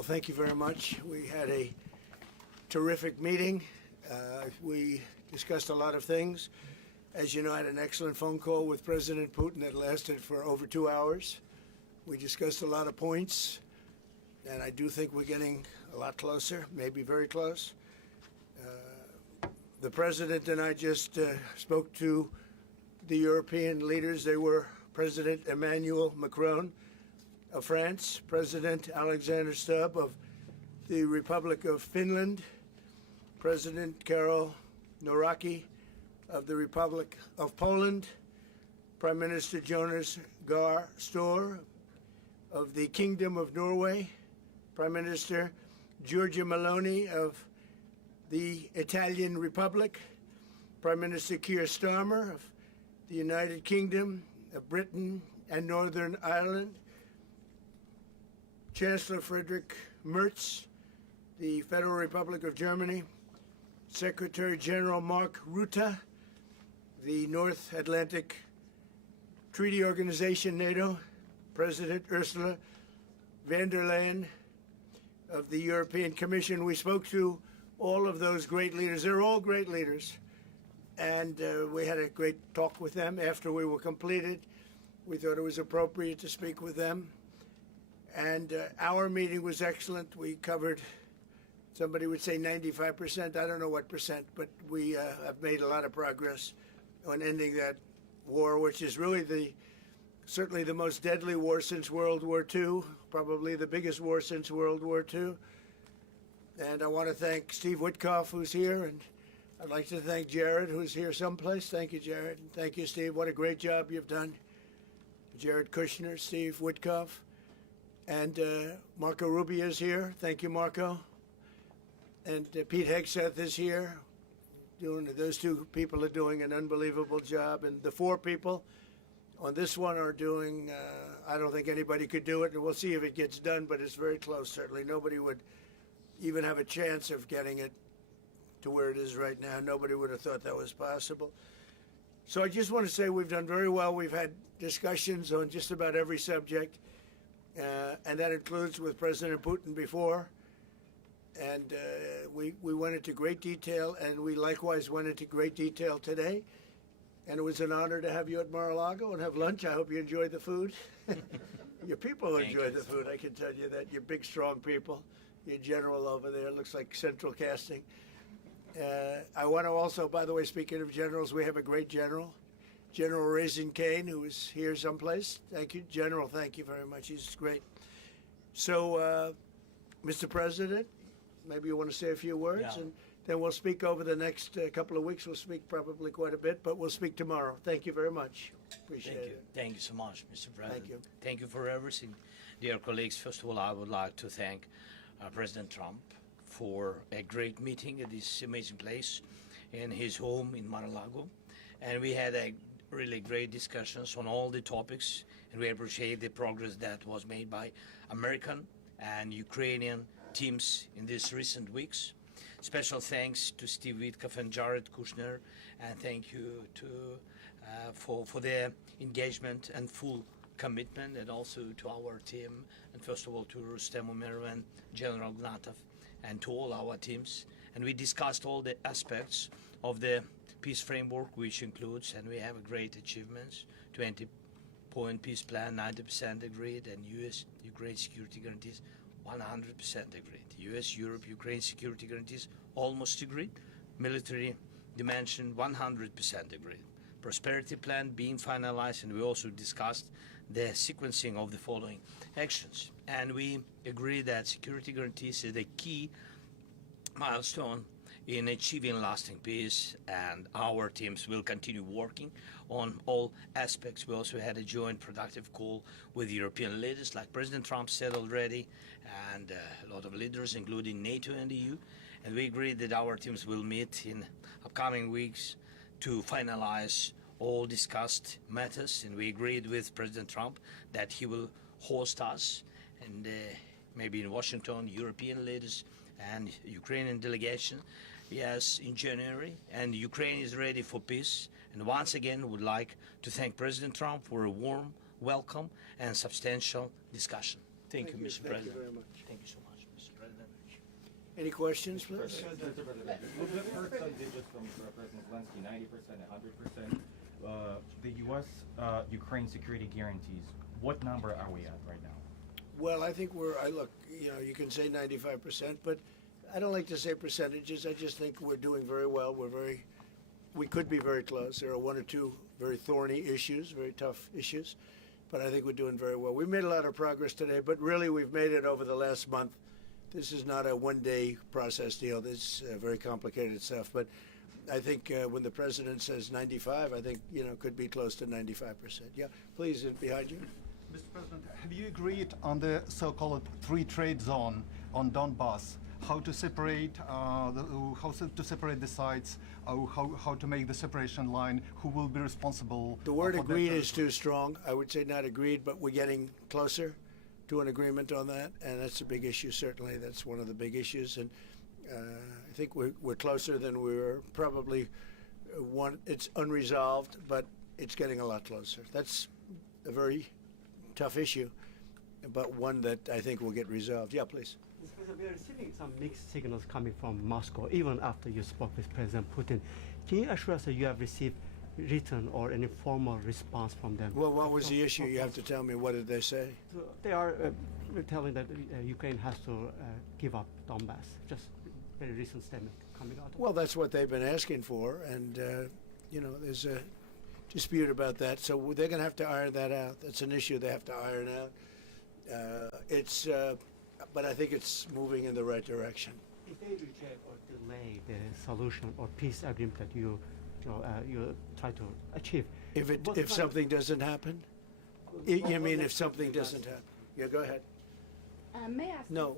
Well, thank you very much. We had a terrific meeting. We discussed a lot of things. As you know, I had an excellent phone call with President Putin that lasted for over 2 hours. We discussed a lot of points, and I do think we're getting a lot closer, maybe very close. The President and I just spoke to the European leaders. They were President Emmanuel Macron of France, President Alexander Stubb of the Republic of Finland, President Karol Nawrocki of the Republic of Poland, Prime Minister Jonas Gahr Store of the Kingdom of Norway, Prime Minister Giorgia Meloni of the Italian Republic, Prime Minister Keir Starmer of the United Kingdom of Britain and Northern Ireland, Chancellor Friedrich Merz, the Federal Republic of Germany, Secretary General Mark Rutte, the North Atlantic Treaty Organization, NATO, President Ursula von der Leyen of the European Commission. We spoke to all of those great leaders. They're all great leaders. And we had a great talk with them after we were completed. We thought it was appropriate to speak with them. And our meeting was excellent. We covered, somebody would say 95%. I don't know what percent, but we have made a lot of progress on ending that war, which is really certainly the most deadly war since World War II, probably the biggest war since World War II. And I want to thank Steve Witkoff, who's here, and I'd like to thank Jared, who's here someplace. Thank you, Jared. And thank you, Steve. What a great job you've done. Jared Kushner, Steve Witkoff. And Marco Rubio is here. Thank you, Marco. And Pete Hegseth is here. Those two people are doing an unbelievable job. And the four people on this one are doing, I don't think anybody could do it. And we'll see if it gets done, but it's very close, certainly. Nobody would even have a chance of getting it to where it is right now. Nobody would have thought that was possible. So I just want to say we've done very well. We've had discussions on just about every subject. And that includes with President Putin before. And we went into great detail, and we likewise went into great detail today. And it was an honor to have you at Mar-a-Lago and have lunch. I hope you enjoyed the food. Your people enjoyed the food, I can tell you that. You're big, strong people. Your general over there looks like central casting. I want to also, by the way, speaking of generals, we have a great general. General Raisin Kane, who is here someplace. Thank you. General, thank you very much. He's great. So, Mr. President, maybe you want to say a few words, Yeah. and then we'll speak over the next couple of weeks. We'll speak probably quite a bit, but we'll speak tomorrow. Thank you very much. Appreciate it. Thank you so much, Mr. President. Thank you. Thank you for everything. Dear colleagues, first of all, I would like to thank President Trump for a great meeting at this amazing place in his home in Mar-a-Lago. And we had a really great discussions on all the topics, and we appreciate the progress that was made by American and Ukrainian teams in these recent weeks. Special thanks to Steve Witkoff and Jared Kushner, and thank you for their engagement and full commitment, and also to our team, and first of all to Rustem Umerov and General Gnatov, and to all our teams. And we discussed all the aspects of the peace framework, which includes, and we have a great achievements, 20-point peace plan, 90% agreed, and U.S.-Ukraine security guarantees, 100% agreed. U.S.-Europe-Ukraine security guarantees, almost agreed. Military dimension, 100% agreed. Prosperity plan being finalized, and we also discussed the sequencing of the following actions. And we agree that security guarantees is the key milestone in achieving lasting peace, and our teams will continue working on all aspects. We also had a joint productive call with European leaders, like President Trump said already, and a lot of leaders, including NATO and the EU. And we agreed that our teams will meet in upcoming weeks to finalize all discussed matters. And we agreed with President Trump that he will host us, and maybe in Washington, European leaders and Ukrainian delegation, yes, in January. And Ukraine is ready for peace. And once again, would like to thank President Trump for a warm welcome and substantial discussion. Thank you, Mr. President. Thank you very much. Thank you so much. Any questions, please? Mr. President, we've heard some digits from President Zelensky, 90%, 100%. The U.S. Ukraine security guarantees. What number are we at right now? Well, I think look, you can say 95%, but I don't like to say percentages. I just think we're doing very well. We could be very close. There are one or two very thorny issues, very tough issues, but I think we're doing very well. We made a lot of progress today, but really we've made it over the last month. This is not a one-day process deal. This is very complicated stuff, but I think when the president says 95, I think, could be close to 95%. Yeah, please, behind you. Mr. President, have you agreed on the so-called free trade zone on Donbass? How to separate the sites? How to make the separation line? Who will be responsible? The word for agreed that? is too strong. I would say not agreed, but we're getting closer to an agreement on that, and that's a big issue. Certainly, that's one of the big issues, and I think we're closer than we were. Probably it's unresolved, but it's getting a lot closer. That's a very tough issue, but one that I think will get resolved. Yeah, please. We are receiving some mixed signals coming from Moscow, even after you spoke with President Putin. Can you assure us that you have received written or any formal response from them? Well, what was the issue? You have to tell me. What did they say? So they are telling that Ukraine has to give up Donbass. Just very recent statement coming out. Well, that's what they've been asking for, and there's a dispute about that. So they're going to have to iron that out. That's an issue they have to iron out. But I think it's moving in the right direction. If they reject or delay the solution or peace agreement that you try to achieve, If something doesn't happen, you mean if something doesn't happen? Yeah, go ahead. May I ask? No,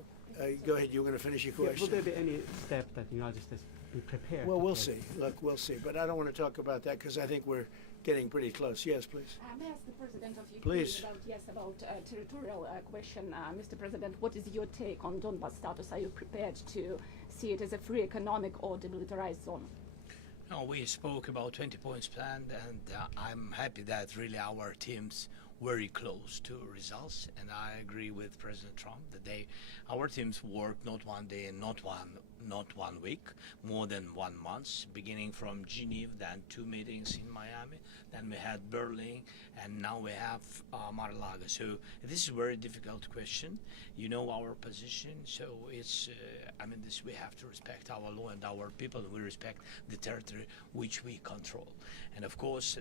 go ahead. You're going to finish your will question. there be any step that the United States be prepared? Well, to we'll take? see. Look, we'll see. But I don't want to talk about that because I think we're getting pretty close. Yes, please. May I ask the President of Ukraine Please. about territorial question? Mr. President, what is your take on Donbas status? Are you prepared to see it as a free economic or demilitarized zone? No, we spoke about 20 points plan, and I'm happy that really our teams very close to results, and I agree with President Trump that our teams worked not one day and not one week, more than 1 month, beginning from Geneva, then 2 meetings in Miami, then we had Berlin, and now we have Mar-a-Lago. So this is a very difficult question. You know our position, so it's we have to respect our law and our people. We respect the territory which we control, and of course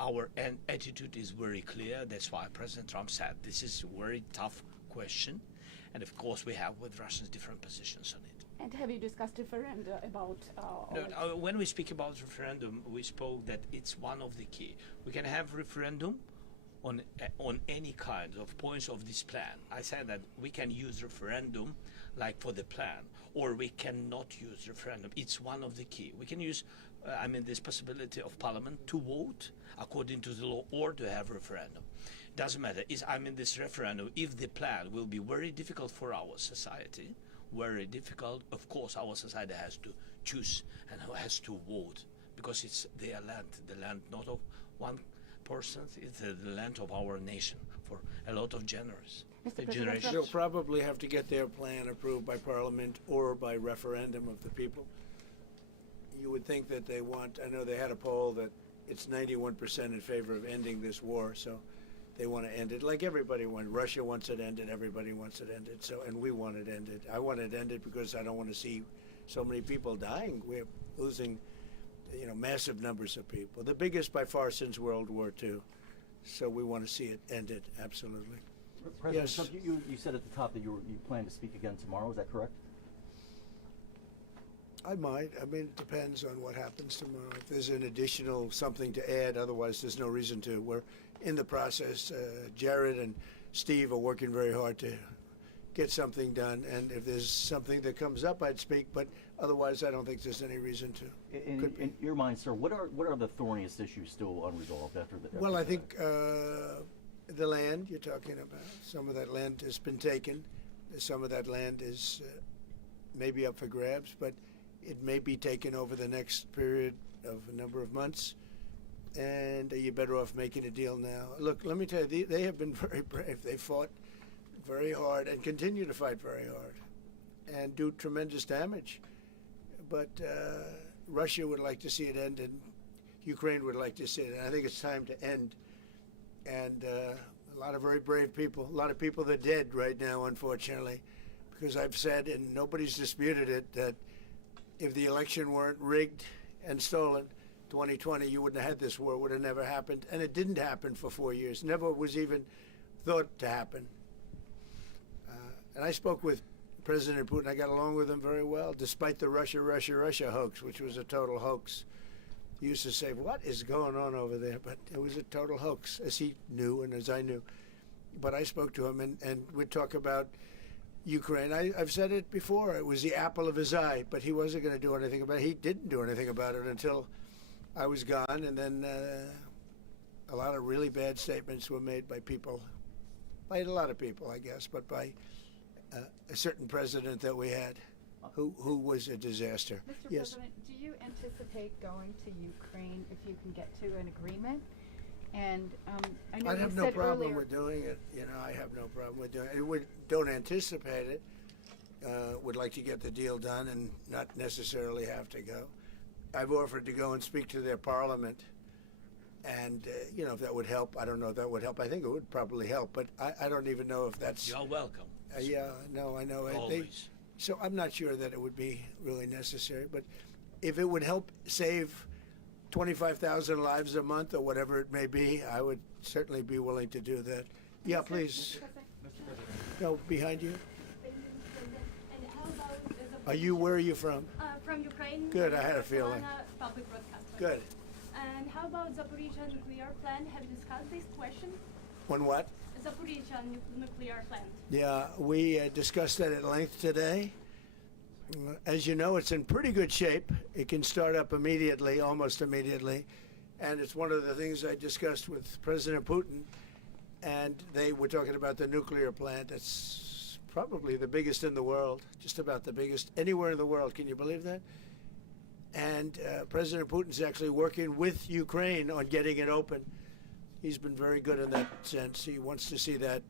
our attitude is very clear. That's why President Trump said this is a very tough question, and of course we have with Russians different positions on it. And have you discussed referenda about? No, when we speak about referendum, we spoke that it's one of the key. We can have referendum on any kind of points of this plan. I said that we can use referendum like for the plan, or we cannot use referendum. It's one of the key. We can use, this possibility of Parliament to vote according to the law or to have referendum. Doesn't matter. This referendum, if the plan will be very difficult for our society, very difficult, of course our society has to choose and has to vote, because it's their land, the land not of one person, it's the land of our nation for a lot of generations. They'll probably have to get their plan approved by Parliament or by referendum of the people. You would think that they want, I know they had a poll that it's 91% in favor of ending this war, so they want to end it like everybody wants. Russia wants it ended, everybody wants it ended, and we want it ended. I want it ended because I don't want to see so many people dying. We're losing massive numbers of people, the biggest by far since World War II. So we want to see it ended, absolutely. President Yes. Trump, you said at the top that you plan to speak again tomorrow. Is that correct? I might. It depends on what happens tomorrow. If there's an additional something to add, otherwise there's no reason to. We're in the process. Jared and Steve are working very hard to get something done, and if there's something that comes up, I'd speak, but otherwise I don't think there's any reason to. In your mind, sir, what are the thorniest issues still unresolved after the? Well, I think the land you're talking about, some of that land has been taken. Some of that land is maybe up for grabs, but it may be taken over the next period of a number of months, and you're better off making a deal now. Look, let me tell you, they have been very brave. They fought very hard and continue to fight very hard. and do tremendous damage. But Russia would like to see it end, and Ukraine would like to see it. And I think it's time to end. And a lot of very brave people, a lot of people that are dead right now, unfortunately, because I've said, and nobody's disputed it, that if the election weren't rigged and stolen, 2020, you wouldn't have had this war. Would have never happened, and it didn't happen for 4 years. Never was even thought to happen. And I spoke with President Putin. I got along with him very well, despite the Russia hoax, which was a total hoax. He used to say, "What is going on over there?" But it was a total hoax, as he knew and as I knew. But I spoke to him, and we'd talk about Ukraine. I've said it before. It was the apple of his eye, but he wasn't going to do anything about it. He didn't do anything about it until I was gone, and then a lot of really bad statements were made by people, by a lot of people, I guess, but by a certain president that we had, who was a disaster. Mr. Yes. President, do you anticipate going to Ukraine if you can get to an agreement? And I know I you have no said problem earlier, with doing it. You know, I have no problem with doing it. Don't anticipate it. Would like to get the deal done and not necessarily have to go. I've offered to go and speak to their parliament, and you know, if that would help. I don't know if that would help. I think it would probably help, but I don't even know if that's. You're welcome. Yeah, no, I know. Always. So I'm not sure that it would be really necessary, but if it would help save 25,000 lives a month or whatever it may be, I would certainly be willing to do that. Yeah, please. No, behind you. And how about Are you? Where are you from? from Ukraine? Good, I had a feeling. Public broadcaster. Good. And how about Zaporizhzhia nuclear plant? Have you discussed this question? When what? Zaporizhzhia nuclear plant. Yeah, we discussed that at length today. As you know, it's in pretty good shape. It can start up immediately, almost immediately. And it's one of the things I discussed with President Putin. And they were talking about the nuclear plant. It's probably the biggest in the world, just about the biggest anywhere in the world. Can you believe that? And President Putin's actually working with Ukraine on getting it open. He's been very good in that sense. He wants to see that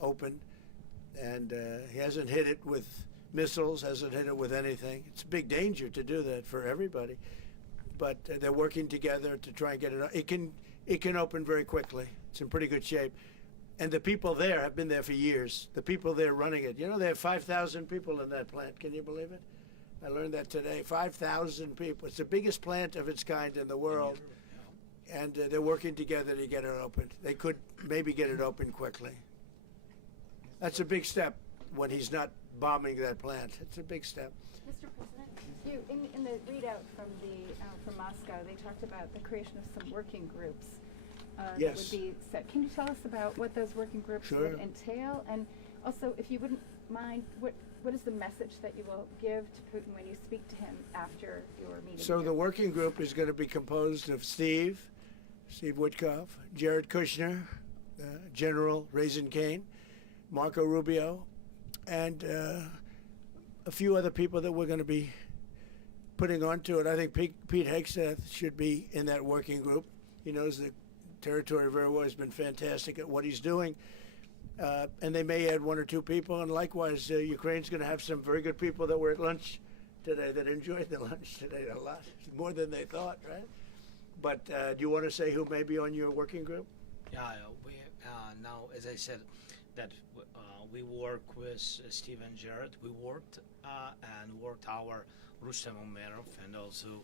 open. And he hasn't hit it with missiles, hasn't hit it with anything. It's a big danger to do that for everybody. But they're working together to try and get it. It can open very quickly. It's in pretty good shape. And the people there have been there for years. The people there running it. You know, they have 5,000 people in that plant. Can you believe it? I learned that today. 5,000 people. It's the biggest plant of its kind in the world. And they're working together to get it opened. They could maybe get it open quickly. That's a big step when he's not bombing that plant. It's a big step. Mr. President, you in the readout from Moscow, they talked about the creation of some working groups that Yes. would be set. Can you tell us about what those working groups Sure. would entail? And also, if you wouldn't mind, what is the message that you will give to Putin when you speak to him after your meeting? So here? the working group is going to be composed of Steve Witkoff, Jared Kushner, General Raisin Kane, Marco Rubio, and a few other people that we're going to be putting onto it. I think Pete Hegseth should be in that working group. He knows the territory very well. He's been fantastic at what he's doing. And they may add one or two people. And likewise, Ukraine's going to have some very good people that were at lunch today that enjoyed the lunch today a lot, more than they thought, right? But do you want to say who may be on your working group? Yeah, we now, as I said, that we work with Steve and Jared. We worked our Rustem Umerov and also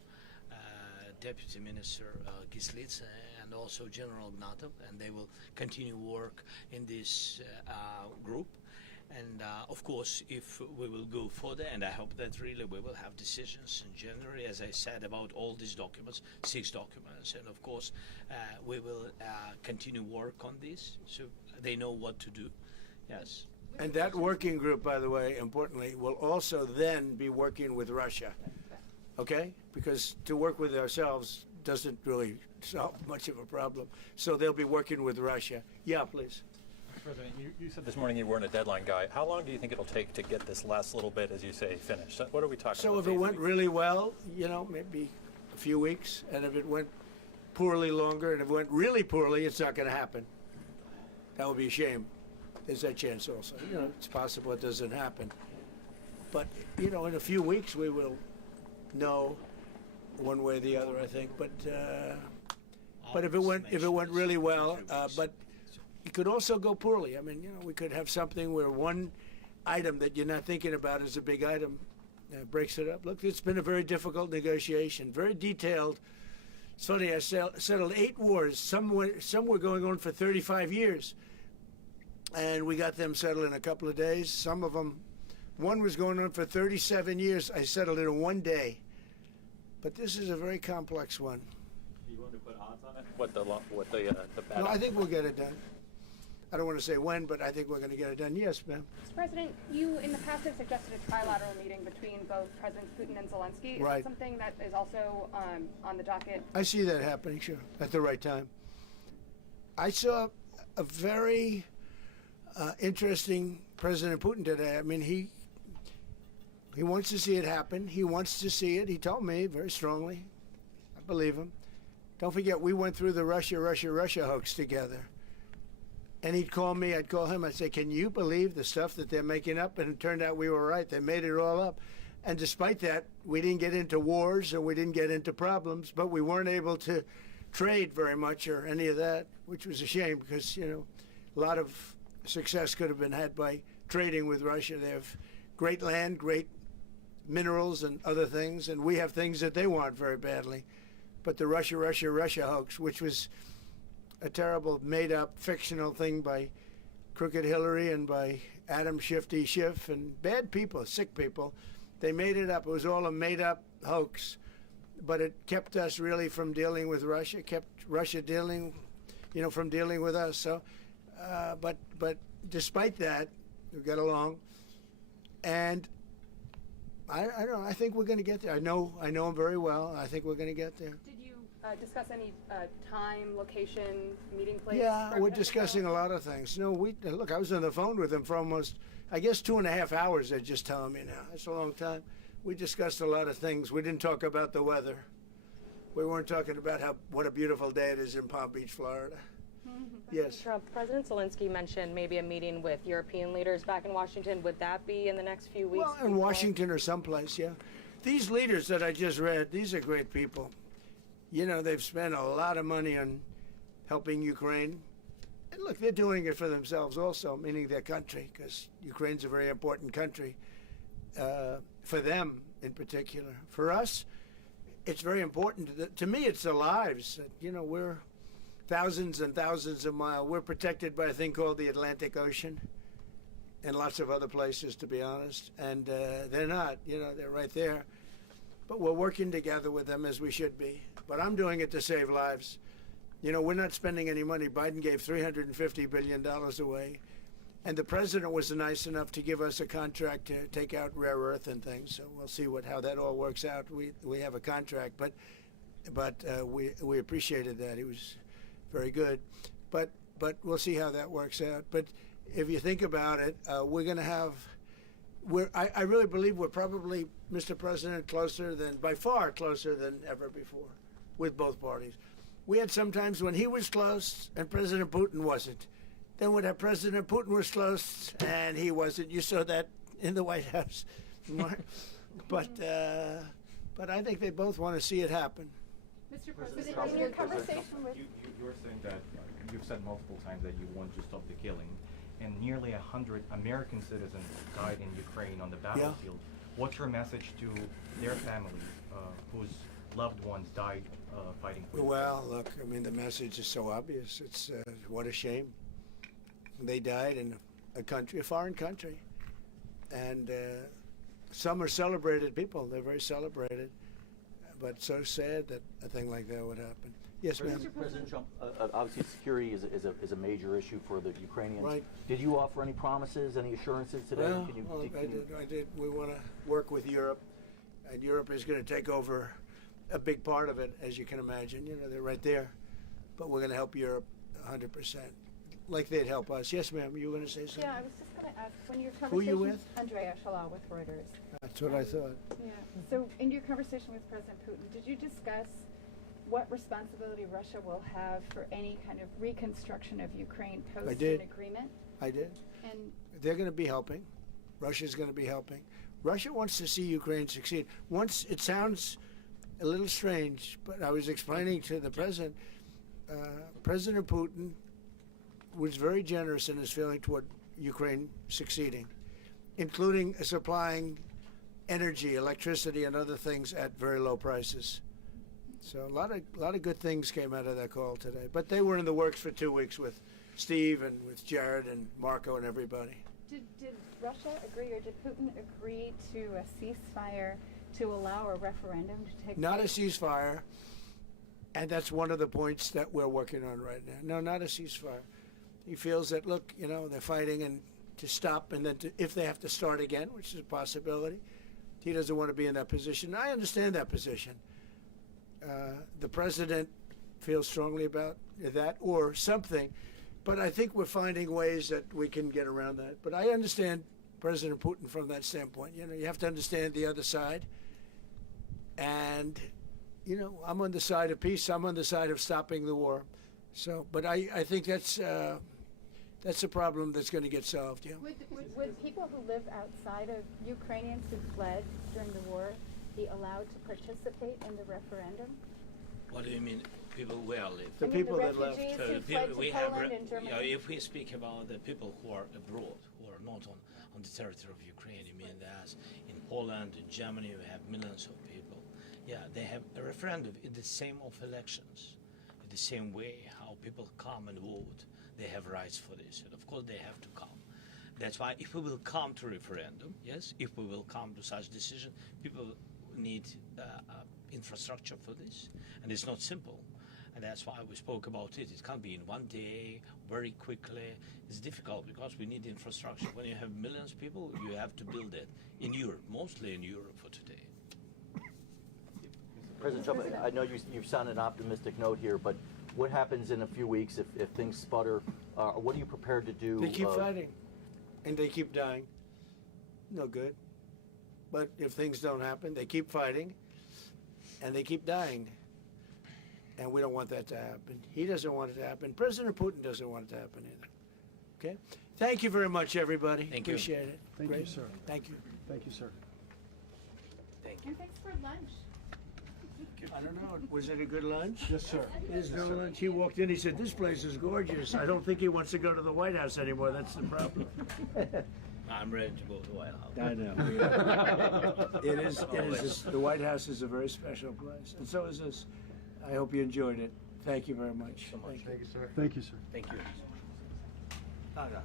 Deputy Minister Gislitz and also General Gnatov, and they will continue work in this group. And of course, if we will go further, and I hope that really we will have decisions in January, as I said, about all these documents, 6 documents, and of course, we will continue work on this, so they know what to do. Yes. And that working group, by the way, importantly, will also then be working with Russia, okay? Because to work with ourselves doesn't really solve much of a problem. So they'll be working with Russia. Yeah, please. President, you said this morning you weren't a deadline guy. How long do you think it'll take to get this last little bit, as you say, finished? What are we talking So about? if it went really well, you know, maybe a few weeks. And if it went poorly, longer. And if it went really poorly, it's not going to happen. That would be a shame. There's that chance also. You know, it's possible it doesn't happen. But you know, in a few weeks we will know one way or the other, I think. But if it went really well, but it could also go poorly. I mean, you know, we could have something where one item that you're not thinking about is a big item breaks it up. Look, it's been a very difficult negotiation, very detailed. It's funny, I settled 8 wars. Some were going on for 35 years, and we got them settled in a couple of days. Some of them, one was going on for 37 years. I settled it in 1 day. But this is a very complex one. Do you want to put odds on it? What the battle? No, I think we'll get it done. I don't want to say when, but I think we're going to get it done. Yes, ma'am. Mr. President, you in the past have suggested a trilateral meeting between both Presidents Putin and Zelensky. Right. Is that something that is also on the docket? I see that happening, sure, at the right time. I saw a very interesting President Putin today. I mean, he wants to see it happen. He wants to see it. He told me very strongly. I believe him. Don't forget, we went through the Russia hoax together. And he'd call me, I'd call him, I'd say, can you believe the stuff that they're making up? And it turned out we were right. They made it all up. And despite that, we didn't get into wars and we didn't get into problems, but we weren't able to trade very much or any of that, which was a shame because, you know, a lot of success could have been had by trading with Russia. They have great land, great minerals and other things, and we have things that they want very badly. But the Russia hoax, which was a terrible made-up fictional thing by Crooked Hillary and by Adam Shifty Schiff and bad people, sick people. They made it up. It was all a made-up hoax, but it kept us really from dealing with Russia, kept Russia dealing, you know, from dealing with us. So, but despite that, we got along, and I don't know. I think we're going to get there. I know him very well. I think we're going to get there. Did you discuss any time, location, meeting place? Yeah, we're discussing a lot of things. No, look, I was on the phone with him for almost, I guess, 2.5 hours. They're just telling me now. That's a long time. We discussed a lot of things. We didn't talk about the weather. We weren't talking about what a beautiful day it is in Palm Beach, Florida. Yes. Trump, President Zelensky mentioned maybe a meeting with European leaders back in Washington. Would that be in the next few weeks? Well, in Washington or someplace, yeah. These leaders that I just read, these are great people. You know, they've spent a lot of money on helping Ukraine. And look, they're doing it for themselves also, meaning their country, because Ukraine's a very important country for them in particular. For us, it's very important. To me, it's the lives. You know, we're thousands and thousands of miles. We're protected by a thing called the Atlantic Ocean and lots of other places, to be honest. And they're not, you know, they're right there. But we're working together with them as we should be. But I'm doing it to save lives. You know, we're not spending any money. Biden gave $350 billion away. And the president was nice enough to give us a contract to take out rare earth and things. So we'll see how that all works out. We have a contract, but we appreciated that. He was very good. But we'll see how that works out. But if you think about it, we're going to have, I really believe we're probably, Mr. President, by far closer than ever before with both parties. We had some times when he was close and President Putin wasn't. Then when President Putin was close and he wasn't. You saw that in the White House. But I think they both want to see it happen. Mr. President, in your conversation with... You're saying that you've said multiple times that you want to stop the killing, and nearly 100 American citizens died in Ukraine on the battlefield. What's your message to their families whose loved ones died fighting for Ukraine? Well, look, I mean, the message is so obvious. It's what a shame. They died in a foreign country. And some are celebrated people. They're very celebrated. But so sad that a thing like that would happen. Yes, ma'am. President Trump, obviously security is a major issue for the Ukrainians. Right. Did you offer any promises, any assurances today? Well, I did. We want to work with Europe. And Europe is going to take over a big part of it, as you can imagine. You know, they're right there. But we're going to help Europe 100%. Like they'd help us. Yes, ma'am, you were going to say something? Yeah, I was just going to ask, when your conversation... Who are you with? Andrea Shalal with Reuters. That's what I thought. Yeah. So in your conversation with President Putin, did you discuss what responsibility Russia will have for any kind of reconstruction of Ukraine post an agreement? I did. And they're going to be helping. Russia's going to be helping. Russia wants to see Ukraine succeed. Once it sounds a little strange, but I was explaining to the president, President Putin was very generous in his feeling toward Ukraine succeeding, including supplying energy, electricity, and other things at very low prices. So a lot of good things came out of that call today. But they were in the works for 2 weeks with Steve and with Jared and Marco and everybody. Did Russia agree, or did Putin agree to a ceasefire to allow a referendum to take Not a place? ceasefire, and that's one of the points that we're working on right now. No, not a ceasefire. He feels that, look, you know, they're fighting and to stop, and then if they have to start again, which is a possibility, he doesn't want to be in that position. I understand that position. The president feels strongly about that or something, but I think we're finding ways that we can get around that. But I understand President Putin from that standpoint. You know, you have to understand the other side. And, you know, I'm on the side of peace. I'm on the side of stopping the war. So, but I think that's a problem that's going to get solved. Yeah. Would people who live outside of Ukrainians who fled during the war be allowed to participate in the referendum? What do you mean, people where live? The I mean, people the that left. refugees So who the fled people to we have, Poland and Germany. if we speak about the people who are abroad, who are not on the territory of Ukraine, you mean that in Poland, in Germany, we have millions of people. Yeah, they have a referendum in the same of elections, in the same way how people come and vote. They have rights for this, and of course they have to come. That's why if we will come to referendum, yes, if we will come to such decision, people need infrastructure for this, and it's not simple. And that's why we spoke about it. It can't be in one day, very quickly. It's difficult because we need infrastructure. When you have millions of people, you have to build it in Europe, mostly in Europe for today. President Trump, I know you sound an optimistic note here, but what happens in a few weeks if things sputter? What are you prepared to do? They keep fighting, and they keep dying. No good. But if things don't happen, they keep fighting, and they keep dying. And we don't want that to happen. He doesn't want it to happen. President Putin doesn't want it to happen either. Okay? Thank you very much, everybody. Thank you. Appreciate it. Thank Great. you, sir. Thank you. Thank you, sir. Thank you. And thanks for lunch. I don't know. Was it a good lunch? Yes, sir. There's no lunch. He walked in. He said, "This place is gorgeous." I don't think he wants to go to the White House anymore. That's the problem. I'm ready to go to the White House. I know. It is. The White House is a very special place, and so is this. I hope you enjoyed it. Thank you very much. So much. Thank you, sir. Thank you, sir. Thank you. No, no.